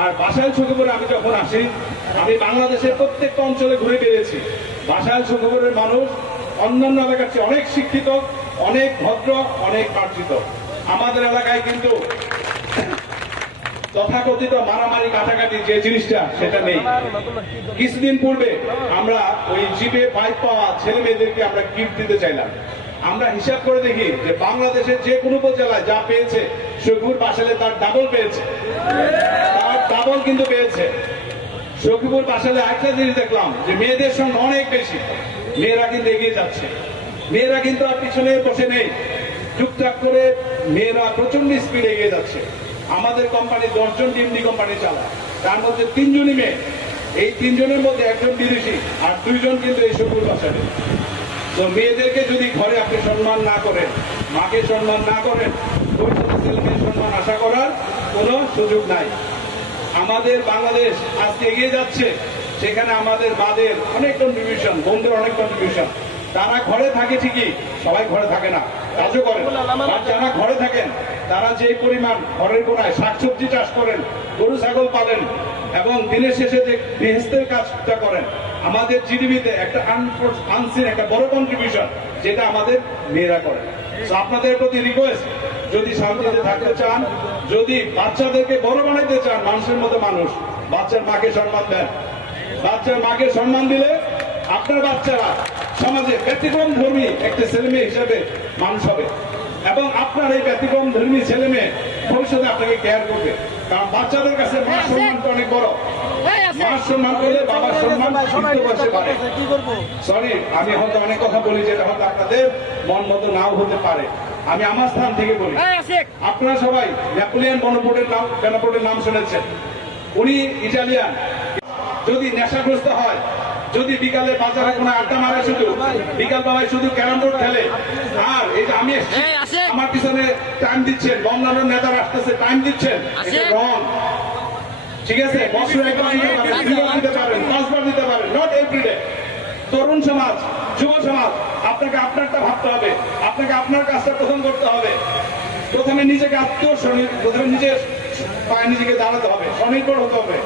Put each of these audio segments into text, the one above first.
আর বাসাইল সখীপুরে আমি যখন আসি, আমি বাংলাদেশের প্রত্যেকটা অঞ্চলে ঘুরে বেরিয়েছি। বাসাইল সখীপুরের মানুষ অন্যান্য এলাকার চেয়ে অনেক শিক্ষিত, অনেক ভদ্র, অনেক মার্জিত। আমাদের এলাকায় কিন্তু তথাকথিত মারামারি কাটাকাটি যে জিনিসটা সেটা নেই। কিছুদিন পূর্বে আমরা ওই জিপে বাইক পাওয়া ছেলে মেয়েদেরকে আমরা গিফট দিতে চাইলাম। আমরা হিসাব করে দেখি যে বাংলাদেশের যে কোনো উপজেলায় যা পেয়েছে সখীপুর বাসাইলে তার ডাবল পেয়েছে, তার ডাবল কিন্তু পেয়েছে। সখীপুর বাসাইলে একটা জিনিস দেখলাম যে মেয়েদের সঙ্গে অনেক বেশি, মেয়েরা কিন্তু এগিয়ে যাচ্ছে। মেয়েরা কিন্তু আর পিছনে বসে নেই, টুকটাক করে মেয়েরা প্রচন্ড স্পিডে এগিয়ে যাচ্ছে। আমাদের কোম্পানি 10 জন ডিএমডি কোম্পানি চালায়, তার মধ্যে 3 জনই মেয়ে। এই 3 জনের মধ্যে একজন বিদেশি আর 2 জন কিন্তু এই সখীপুর বাসাইলে। তো মেয়েদেরকে যদি ঘরে আপনি সম্মান না করেন, মাকে সম্মান না করেন, ভবিষ্যতে ছেলেমেয়ের সম্মান আশা করার কোনো সুযোগ নাই। আমাদের বাংলাদেশ আজকে এগিয়ে যাচ্ছে, সেখানে আমাদের মাদের অনেক কন্ট্রিবিউশন, বোনদের অনেক কন্ট্রিবিউশন। তারা ঘরে থাকে ঠিকই, সবাই ঘরে থাকে না, কাজও করেন। আর যারা ঘরে থাকেন তারা যে পরিমাণ ঘরের কোনায় শাকসবজি চাষ করেন, গরু ছাগল পালেন এবং দিনের শেষে যে বেহেস্তের কাজটা করেন, আমাদের জিডিপিতে একটা আনসিন একটা বড় কন্ট্রিবিউশন, যেটা আমাদের মেয়েরা করে। আপনাদের প্রতি রিকোয়েস্ট, যদি শান্তিতে থাকতে চান, যদি বাচ্চাদেরকে বড় বানাইতে চান, মানুষের মতো মানুষ, বাচ্চার মাকে সম্মান দেন। বাচ্চার মাকে সম্মান দিলে আপনার বাচ্চারা সমাজে ব্যতিক্রম ধর্মী একটা ছেলে মেয়ে হিসেবে মানুষ হবে এবং আপনার এই ব্যতিক্রম ধর্মী ছেলে মেয়ে ভবিষ্যতে আপনাকে কেয়ার করবে। কারণ বাচ্চাদের কাছে মার সম্মানটা অনেক বড়। মার সম্মান করলে বাবার সম্মান বসে পারে। সরি, আমি হয়তো অনেক কথা বলি যেটা হয়তো আপনাদের মন মতো নাও হতে পারে। আমি আমার স্থান থেকে বলি, আপনারা সবাই নেপোলিয়ান বোনাপার্টের নাম শুনেছেন। উনি ইটালিয়ান। যদি নেশাগ্রস্ত হয়, যদি বিকালে বাজারে কোনো আড্ডা মারে, শুধু বিকাল বেলায় শুধু ক্যারাম বোর্ড খেলে, আর এই যে আমি আমার পিছনে টাইম দিচ্ছেন, অন্যান্য নেতারা আসতেছে টাইম দিচ্ছেন, রং। ঠিক আছে, বছর একবার দিতে পারেন, 5 বার দিতে পারেন, নট এভরিডে। তরুণ সমাজ, যুব সমাজ, আপনাকে আপনারটা ভাবতে হবে, আপনাকে আপনার কাজটা প্রথম করতে হবে। প্রথমে নিজেকে প্রথমে নিজের পায়ে নিজেকে দাঁড়াতে হবে, স্বনির্ভর হতে হবে।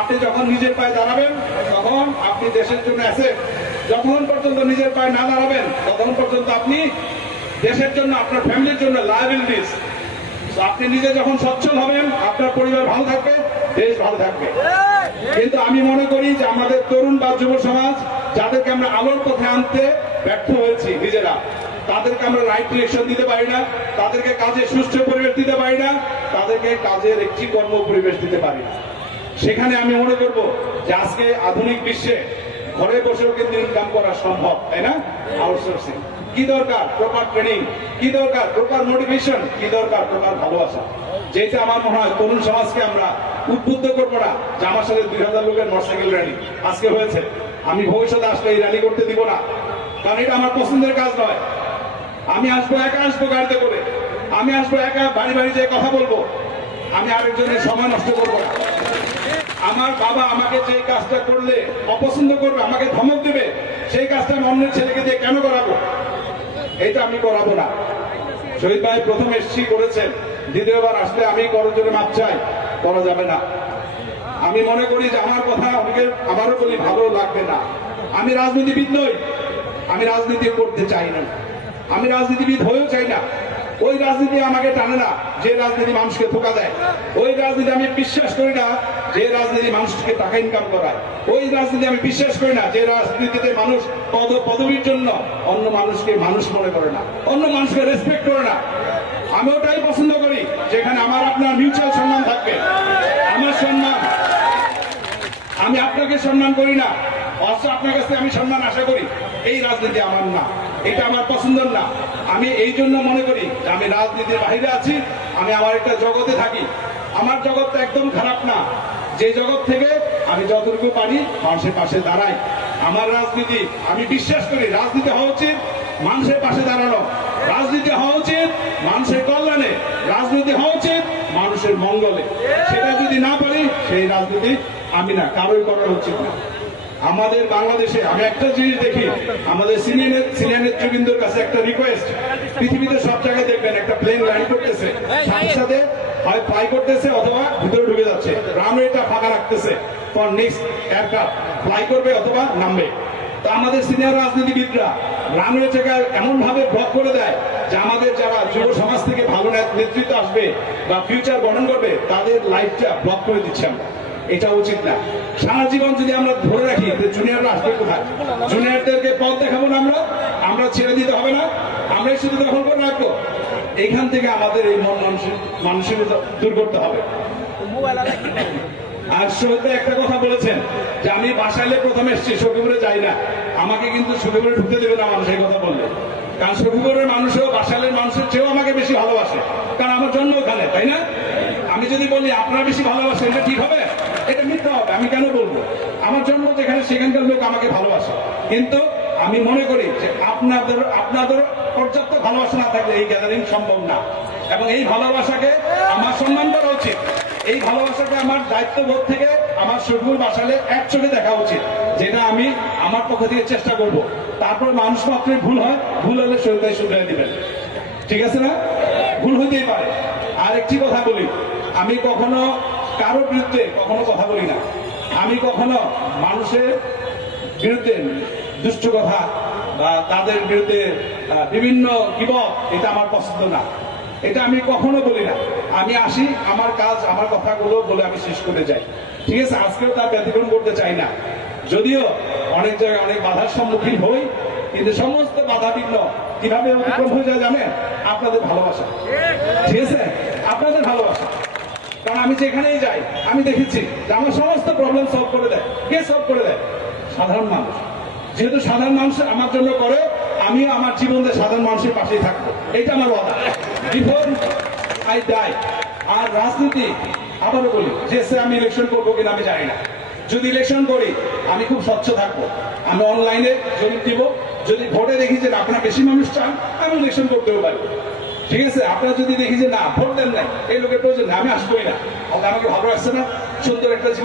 আপনি যখন নিজের পায়ে দাঁড়াবেন তখন আপনি দেশের জন্য আছেন। যতক্ষণ পর্যন্ত নিজের পায়ে না দাঁড়াবেন ততক্ষণ পর্যন্ত আপনি দেশের জন্য, আপনার ফ্যামিলির জন্য লায়াবিলিটিস। আপনি নিজে যখন সচ্ছল হবেন, আপনার পরিবার ভালো থাকবে, দেশ ভালো থাকবে। কিন্তু আমি মনে করি যে আমাদের তরুণ বা যুব সমাজ, যাদেরকে আমরা আলোর পথে আনতে ব্যর্থ হয়েছি নিজেরা, তাদেরকে আমরা রাইট ডিরেকশন দিতে পারি না, তাদেরকে কাজে সুষ্ঠু পরিবেশ দিতে পারি না, তাদেরকে কাজের একটি কর্ম পরিবেশ দিতে পারি না। সেখানে আমি মনে করব যে আজকে আধুনিক বিশ্বে ঘরে বসেও কিন্তু ইনকাম করা সম্ভব, তাই না? আউটসোর্সিং কি দরকার? Proper training. কি দরকার? Proper motivation. কি দরকার? প্রপার ভালোবাসা। যেটা আমার মনে হয় তরুণ সমাজকে আমরা উদ্বুদ্ধ করবো না যে আমার সাথে 2000 লোকের মোটরসাইকেল র্যালি আজকে হয়েছে, আমি ভবিষ্যতে আসলে এই র্যালি করতে দিব না, কারণ এটা আমার পছন্দের কাজ নয়। আমি আসবো একা, আসবো গাড়িতে করে, আমি আসবো একা, বাড়ি বাড়ি যেয়ে কথা বলবো, আমি আরেকজনের সময় নষ্ট করবো না। আমার বাবা আমাকে যে কাজটা করলে অপছন্দ করবে, আমাকে ধমক দেবে, সেই কাজটা আমি অন্যের ছেলেকে দিয়ে কেন করাবো? এটা আমি করাবো না। শহীদ ভাই প্রথম এসছি করেছেন, দ্বিতীয়বার আসলে আমি করো জন্য মাপ চাই, করা যাবে না। আমি মনে করি যে আমার কথা আমারও বলি ভালো লাগবে না। আমি রাজনীতিবিদ নই, আমি রাজনীতি করতে চাই না, আমি রাজনীতিবিদ হয়েও চাই না। ওই রাজনীতি আমাকে টানে না যে রাজনীতি মানুষকে ধোঁকা দেয়। ওই রাজনীতি আমি বিশ্বাস করি না যে রাজনীতি মানুষকে টাকা ইনকাম করায়। ওই রাজনীতি আমি বিশ্বাস করি না যে রাজনীতিতে মানুষ পদবীর জন্য অন্য মানুষকে মানুষ মনে করে না, অন্য মানুষকে রেসপেক্ট করে না। আমি ওটাই পছন্দ করি যেখানে আমার আপনার মিউচুয়াল সম্মান থাকবে। আমার সম্মান, আমি আপনাকে সম্মান করি না, আপনার কাছে আমি সম্মান আশা করি, এই রাজনীতি আমার না, এটা আমার পছন্দের না। আমি এই জন্য মনে করি যে আমি রাজনীতির বাইরে আছি, আমি আমার একটা জগতে থাকি। আমার জগৎটা একদম খারাপ না, যে জগৎ থেকে আমি যতটুকু পারি মানুষের পাশে দাঁড়াই। আমার রাজনীতি, আমি বিশ্বাস করি রাজনীতি হওয়া উচিত মানুষের পাশে দাঁড়ানো, রাজনীতি হওয়া উচিত মানুষের কল্যাণে, রাজনীতি হওয়া উচিত মানুষের মঙ্গলে। সেটা যদি না পারি সেই রাজনীতি আমি না, কারোই করা উচিত না। আমাদের বাংলাদেশে আমি একটা জিনিস দেখি, আমাদের সিনিয়র নেতৃবৃন্দর কাছে একটা রিকোয়েস্ট, পৃথিবীতে সব জায়গায় দেখবেন একটা প্লেন ল্যান্ড করতেছে, সাথে সাথে হয় ফ্লাই করতেছে অথবা ভিতরে ঢুকে যাচ্ছে, রানওয়েটা ফাঁকা রাখতেছে ফর নেক্সট এয়ারক্রাফট ফ্লাই করবে অথবা নামবে। তো আমাদের সিনিয়র রাজনীতিবিদরা রানওয়েটাকে এমন ভাবে ব্লক করে দেয় যে আমাদের যারা যুব সমাজ থেকে ভালো নেতৃত্ব আসবে বা ফিউচার গঠন করবে তাদের লাইফটা ব্লক করে দিচ্ছে আমরা। এটা উচিত না। সারা জীবন যদি আমরা ধরে রাখি যে জুনিয়ররা আসবে কোথায়, জুনিয়রদেরকে পথ দেখাবো না আমরা ছেড়ে দিতে হবে না, আমরাই শুধু দখল করে রাখবো। এইখান থেকে আমাদের এই মন মানসিকতা দূর করতে হবে। আর শুরুতে একটা কথা বলেছেন যে আমি বাসাইলে প্রথমে এসেছি, সখীপুরে যাই না, আমাকে কিন্তু সখীপুরে ঢুকতে দেবে না মানুষ এই কথা বললে। কারণ সখীপুরের মানুষও বাসাইলের মানুষের চেয়েও আমাকে বেশি ভালোবাসে, কারণ আমার জন্ম ওখানে, তাই না? আমি যদি বলি আপনারা বেশি ভালোবাসেন, এটা ঠিক হবে? এটা মিথ্যা হবে। আমি কেন বলবো? আমার জন্ম যেখানে, সেখানকার লোক আমাকে ভালোবাসে। কিন্তু আমি মনে করি যে আপনাদের পর্যাপ্ত ভালোবাসা না থাকলে এই গ্যাদারিং সম্ভব না, এবং এই ভালোবাসাকে আমার সম্মান করা উচিত। এই ভালোবাসাকে আমার দায়িত্ববোধ থেকে আমার সখীপুর বাসালে এক চোখে দেখা উচিত, যেটা আমি আমার পক্ষ থেকে চেষ্টা করব। তারপর মানুষ মাত্রই ভুল হয়, ভুল হলে সরকারি শুধরে দিবেন, ঠিক আছে না? ভুল হইতেই পারে। আর একটি কথা বলি, আমি কখনো কারো বিরুদ্ধে কখনো কথা বলি না। আমি কখনো মানুষের বিরুদ্ধে দুষ্ট কথা বা তাদের বিরুদ্ধে বিভিন্ন বিপদ, এটা আমার পছন্দ না। এটা আমি কখনো বলি না। আমি আসি, আমার কাজ, আমার কথাগুলো বলে আমি শেষ করে যাই, ঠিক আছে? আজকেও তার ব্যতিক্রম করতে চাই না, যদিও অনেক জায়গায় অনেক বাধার সম্মুখীন হই, কিন্তু সমস্ত বাধা বিঘ্ন কিভাবে অতিক্রম হয়ে যায় জানেন? আপনাদের ভালোবাসা, ঠিক আছে? আপনাদের ভালোবাসা। কারণ আমি যেখানেই যাই আমি দেখেছি যে আমার সমস্ত প্রবলেম সলভ করে দেয়। কে সলভ করে দেয়? সাধারণ মানুষ। যেহেতু সাধারণ মানুষ আমার জন্য করে, আমিও আমার জীবনে সাধারণ মানুষের পাশেই থাকবো, এটা আমার কথা, বিফোর আই ডাই। আর রাজনীতি আবারও বলি যে আমি ইলেকশন করবো কিনা আমি জানি না। যদি ইলেকশন করি আমি খুব স্বচ্ছ থাকবো, আমি অনলাইনে জরিপ দিব। যদি ভোটে দেখি যে আপনারা বেশি মানুষ চান, আমি ইলেকশন করতেও পারি, ঠিক আছে? আপনারা যদি দেখি যে না ভোট দেন নাই, এই লোকের প্রয়োজন, আমি আসবোই না, আমাকে ভালো লাগছে না, সুন্দর একটা জীবন।